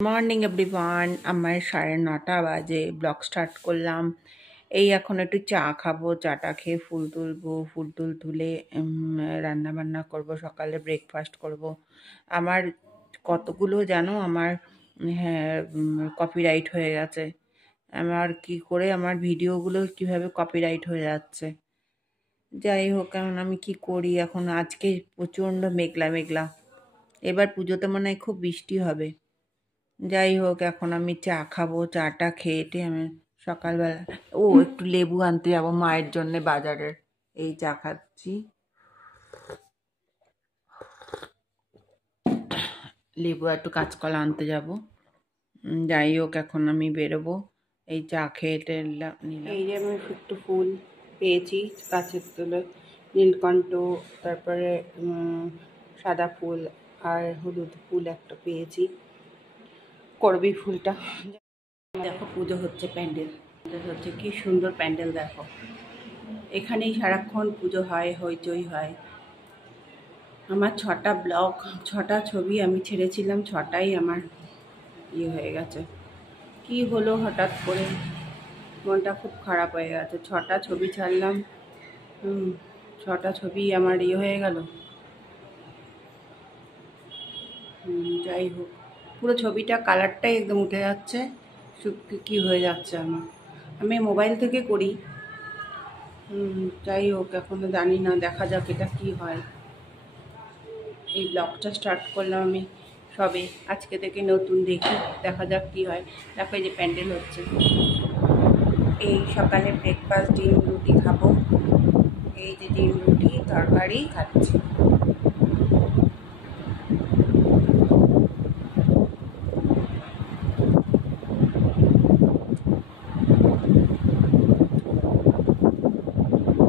Morning everyone, আমার 9:30 বাজে, blog start করলাম। এই এখন একটু চা খাবো, চাটা খেয়ে ফুল তুলবো, ফুল তুলে রান্না বান্না করব, সকালে ব্রেকফাস্ট করব। আমার কতগুলো জানো আমার হ্যাঁ কপিরাইট হয়ে গেছে। আমার কি করে আমার ভিডিওগুলো কিভাবে কপিরাইট হয়ে যাচ্ছে। যাই হোক, এখন আমি কি করি, এখন আজকে প্রচণ্ড মেঘলা মেঘলা, এবার পুজোতে মনে হয় খুব বৃষ্টি হবে। যাই হোক, এখন আমি চা খাবো, চাটা খেয়েটে আমি সকালবেলা একটু লেবু আনতে যাবো মায়ের জন্যে বাজারের। এই চা খাচ্ছি, লেবু একটু কাঁচকলা আনতে যাব। যাই হোক, এখন আমি বেরোবো। এই চা খেয়ে নিলাম। এই যে আমি একটু ফুল পেয়েছি গাছের তলে, নীলকণ্ঠ, তারপরে সাদা ফুল আর হলুদ ফুল একটা পেয়েছি, করবি ফুলটা। দেখো পুজো হচ্ছে, প্যান্ডেল হচ্ছে, কি সুন্দর প্যান্ডেল দেখো। এখানেই সারাক্ষণ পুজো হয়, হইচই হয়। আমার 6টা ব্লগ, 6টা ছবি আমি ছেড়েছিলাম, 6টাই আমার হয়ে গেছে। কি হলো হঠাৎ করে, মনটা খুব খারাপ হয়ে গেছে। 6টা ছবি ছাড়লাম, 6টা ছবি আমার হয়ে গেল। যাই হোক, পুরো ছবিটা কালারটাই একদম উঠে যাচ্ছে, কি হয়ে যাচ্ছে আমার। আমি মোবাইল থেকে করি। যাই হোক, এখনো জানি না, দেখা যাক এটা কি হয়। এই ব্লগটা স্টার্ট করলাম আমি সবে, আজকে থেকে নতুন, দেখি দেখা যাক কি হয়। দেখো এই যে প্যান্ডেল হচ্ছে। এই সকালে ব্রেকফাস্ট ডিম রুটি খাবো। এই যে ডিম রুটি তরকারি খাচ্ছি।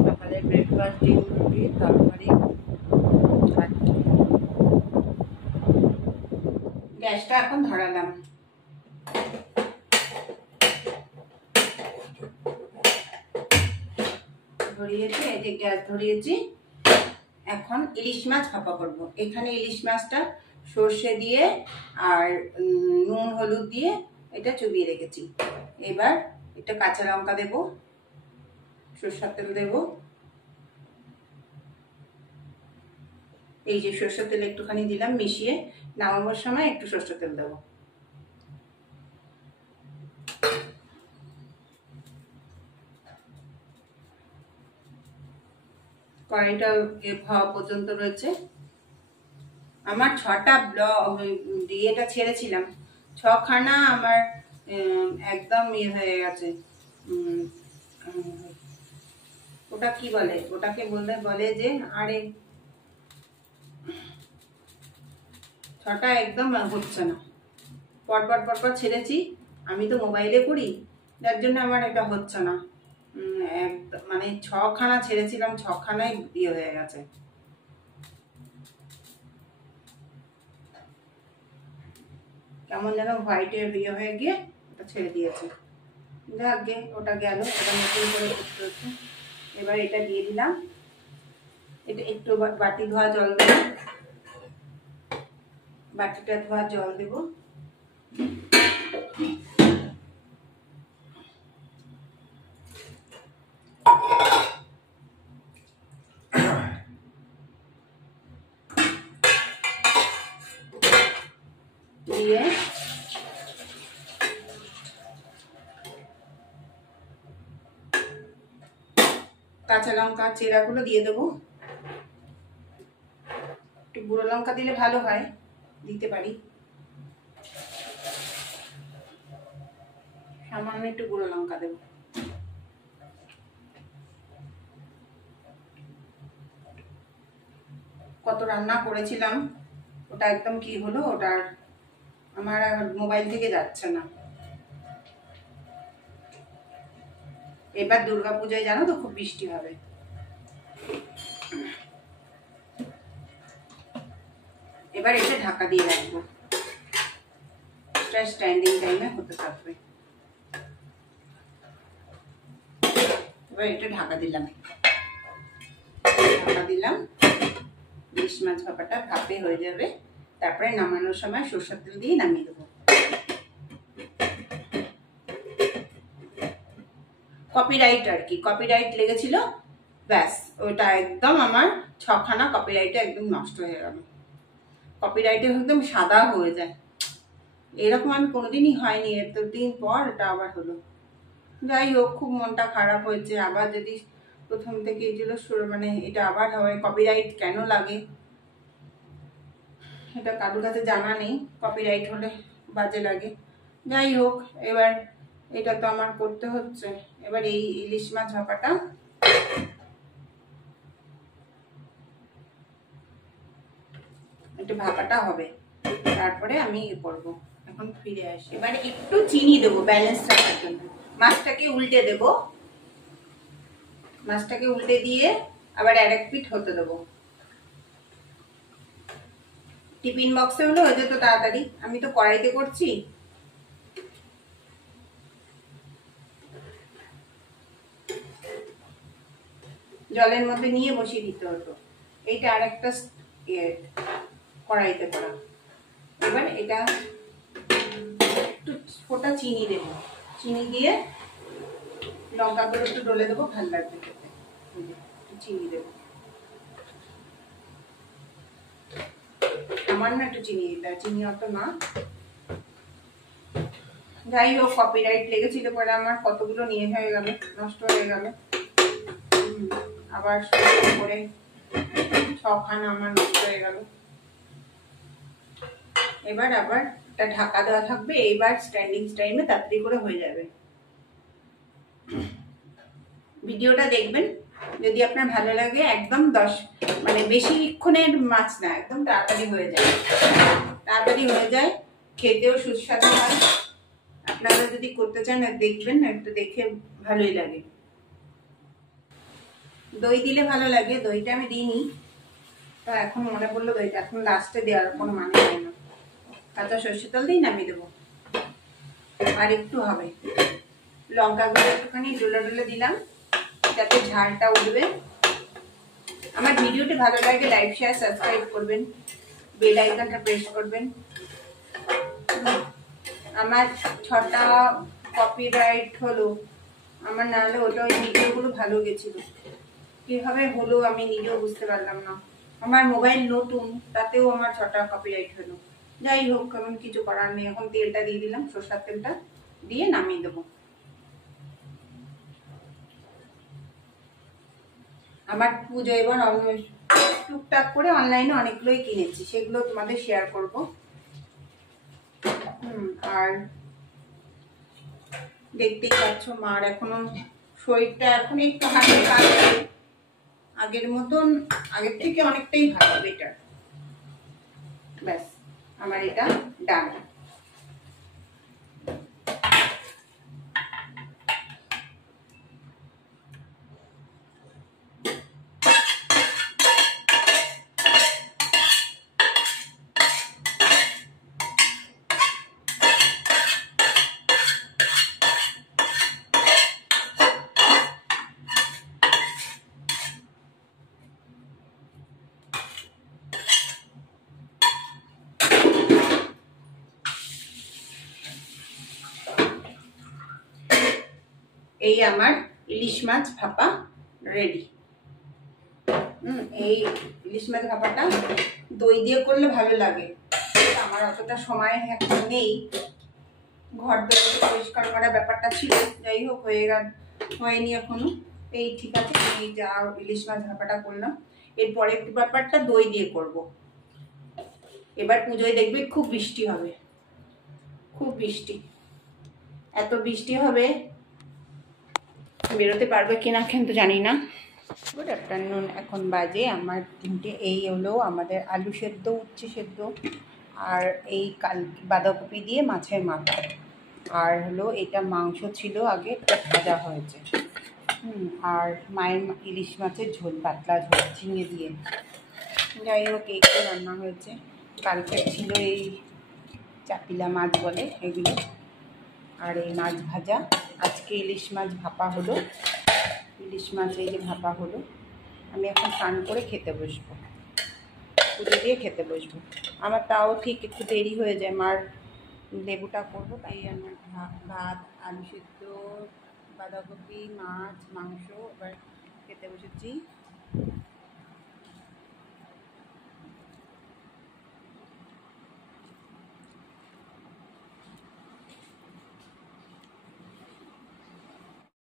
সকালে ব্রেকফাস্ট ডিম রুটি তরকারি খাচ্ছি। গ্যাসটা এখন ধরালাম। ধরিয়েছি, এই যে গ্যাস ধরিয়েছি। এখন ইলিশ মাছ ভাপা করব। এখানে ইলিশ মাছটা সর্ষে দিয়ে আর নুন হলুদ দিয়ে এটা চুবিয়ে রেখেছি। এবার এটা কাঁচা লঙ্কা দেব, সরষের তেল দেব। এই যে সরষের তেল একটুখানি দিলাম মিশিয়ে, নামানোর সময় একটু সরষের তেল দেব। কড়াইটা ভাবা পর্যন্ত রয়েছে। আমার 6টা ব্লগ ইয়েটা ছেড়েছিলাম, 6খানা আমার একদম হয়ে গেছে। ওটা কি বলে, ওটাকে বলে যে, আরে 6টা একদম হচ্ছে না। পরপর ছেড়েছি, আমি তো মোবাইলে করি, যার জন্য আমার এটা হচ্ছে না। মানে 6খানা ছেড়েছিলাম, 6খানাই হয়ে গেছে। কেমন যেন হোয়াইটের হয়ে গিয়ে ওটা ছেড়ে দিয়েছে। যাক গে, ওটা গেল, ওটা নতুন করে করতে হচ্ছে। এবার এটা দিয়ে দিলাম। এটা একটু বাটি ধোয়া জল দেব, বাটিটা ধোয়া জল দেব। দিয়ে কাঁচা লঙ্কা চেরাগুলো দিয়ে দেবো। একটু গুঁড়ো লঙ্কা দিলে ভালো হয়, দিতে পারি। সামান্য একটু গুঁড়ো লঙ্কা দেবো। কত রান্না করেছিলাম, ওটা একদম কি হলো, ওটার আমার মোবাইল থেকে যাচ্ছে না। এবার দুর্গাপূজায় জানো তো খুব বৃষ্টি হবে। এবার এটা ঢাকা দিয়ে রাখবো, স্ট্যান্ডিং টাইমে হতে থাকবে। এবার এটা ঢাকা দিলাম, ইলিশ মাছ ভাপাটা ভাপে হয়ে যাবে। তারপরে নামানোর সময় সরষের তেল দিয়ে নামিয়ে দেবো। কপিরাইট আর কি, কপিরাইট লেগেছিল, ব্যাস ওটা একদম আমার 6খানা কপিরাইটে একদম নষ্ট হয়ে গেল। কপিরাইটে একদম সাদা হয়ে যায়, এরকম আমি কোনোদিনই হয়নি, এতদিন পর এটা আবার হলো। যাই হোক, খুব মনটা খারাপ হয়েছে। আবার যদি প্রথম থেকে এগুলো মানে এটা আবার হয়, কপিরাইট কেন লাগে এটা কারোর কাছে জানা নেই, কপিরাইট হলে বাজে লাগে। যাই হোক, এবার এটা তো আমার করতে হচ্ছে। এবার এই ইলিশ মাছ ভাপাটা একটু ভাপাটা হবে, তারপরে আমি করবো। এখন ফিরে আসি, এবারে একটু চিনি দেবো ব্যালেন্স রাখার জন্য। মাছটাকে উল্টে দেবো, মাছটাকে উল্টে দিয়ে আবার আরেক পিঠ হতে দেবো। টিফিন বক্সে হলে হয়ে যেত তাড়াতাড়ি, আমি তো কড়াইতে করছি। জলের মধ্যে নিয়ে বসিয়ে দিতে হতো, এইটা আরেকটা কড়াইতে করা। এবার এটা একটু ফোটা চিনি দেবো, চিনি দিয়ে লঙ্কা করে একটু ডলে দেবো, ভালো লাগবে খেতে। চিনি দেবো, আমার না একটু চিনি দিতে হয়, চিনি অত না। যাই হোক, কপিরাইট লেগেছিল পরে আমার কতগুলো নিয়ে হয়ে গেল, নষ্ট হয়ে গেল। আবার করে 6খানা আমার নষ্ট হয়ে গেল। এবার আবার একটা ঢাকা দেওয়া থাকবে, এইবার স্ট্যান্ডিং টাইমে তাড়াতাড়ি করে হয়ে যাবে। ভিডিওটা দেখবেন, যদি আপনার ভালো লাগে। একদম মানে বেশিক্ষণের মাছ না, একদম তাড়াতাড়ি হয়ে যায়, তাড়াতাড়ি হয়ে যায়, খেতেও সুস্বাদু হয়। আপনারা যদি করতে চান দেখবেন, একটু দেখে ভালোই লাগে। দই দিলে ভালো লাগে, দইটা আমি দিইনি, তো এখন মনে পড়লো দইটা এখন লাস্টে দেওয়ার কোনো মানে হয় না। কাঁচা সর্ষে তেল দিই, নামিয়ে দেবো। আর একটু হবে, লঙ্কা গুঁড়ো একটুখানি ডলে ডলে দিলাম যাতে ঝালটা উঠবে। আমার ভিডিওটি ভালো লাগে লাইক শেয়ার সাবস্ক্রাইব করবেন, বেল আইকনটা প্রেস করবেন। আমার 6টা কপিরাইট হলো, আমার না হলে ওটা ওই ভিডিওগুলো ভালো গেছিল, কিভাবে হলো আমি নিজেও বুঝতে পারলাম না। আমার মোবাইল নতুন, তাতেও আমার 6টা কপিরাইট হলো। যাই হোক, কারণ কিছু করার নেই। এখন তেলটা দিয়ে দিলাম, সরষের তেলটা দিয়ে নামিয়ে দেবো। আমার পুজো এবার টুকটাক করে অনলাইনে অনেকগুলোই কিনেছি, সেগুলো তোমাদের শেয়ার করব। আর দেখতেই পাচ্ছ মার এখনো শরীরটা এখন একটু হাঁটতে পারছে, আগের মতন, আগের থেকে অনেকটাই ভালো, বেটার। ব্যাস, আমার এটা ডান। এই আমার ইলিশ মাছ ভাপা রেডি। এই ইলিশ মাছ ভাপাটা দই দিয়ে করলে ভালো লাগে, আমার অতটা সময় এখন নেই, ঘর দই পরিষ্কার করার ব্যাপারটা ছিল। যাই হোক, হয়নি এখনো। এই ঠিক আছে, এই যা ইলিশ মাছ ভাপাটা করলাম, এরপরে একটু ব্যাপারটা দই দিয়ে করব। এবার পুজোয় দেখবে খুব বৃষ্টি হবে, খুব বৃষ্টি, এত বৃষ্টি হবে, বেরোতে পারবে কিনা কিন্তু জানি না। গুড আফটারনুন, এখন বাজে আমার 3টে। এই হলো আমাদের আলু সেদ্ধ, উচ্ছে সেদ্ধ, আর এই বাঁধাকপি দিয়ে মাছের মাথা, আর হলো এটা মাংস ছিল আগে, এটা ভাজা হয়েছে। আর মায়ের ইলিশ মাছের ঝোল, পাতলা ঝোল ঝিঙে দিয়ে। যাই হোক, এইগুলো রান্না হয়েছে। কালকে ছিল এই চাপিলা মাছ বলে এগুলো, আর এই মাছ ভাজা। আজকে ইলিশ মাছ ভাপা হলো, ইলিশ মাছ এই যে ভাপা হলো। আমি এখন স্নান করে খেতে বসবো, পুজো দিয়ে খেতে বসবো। আমার তাও ঠিক একটু দেরি হয়ে যায়, মার লেবুটা করবো, তাই আমার ভাত, আলু সিদ্ধ, বাঁধাকপি, মাছ, মাংস, এবার খেতে বসেছি।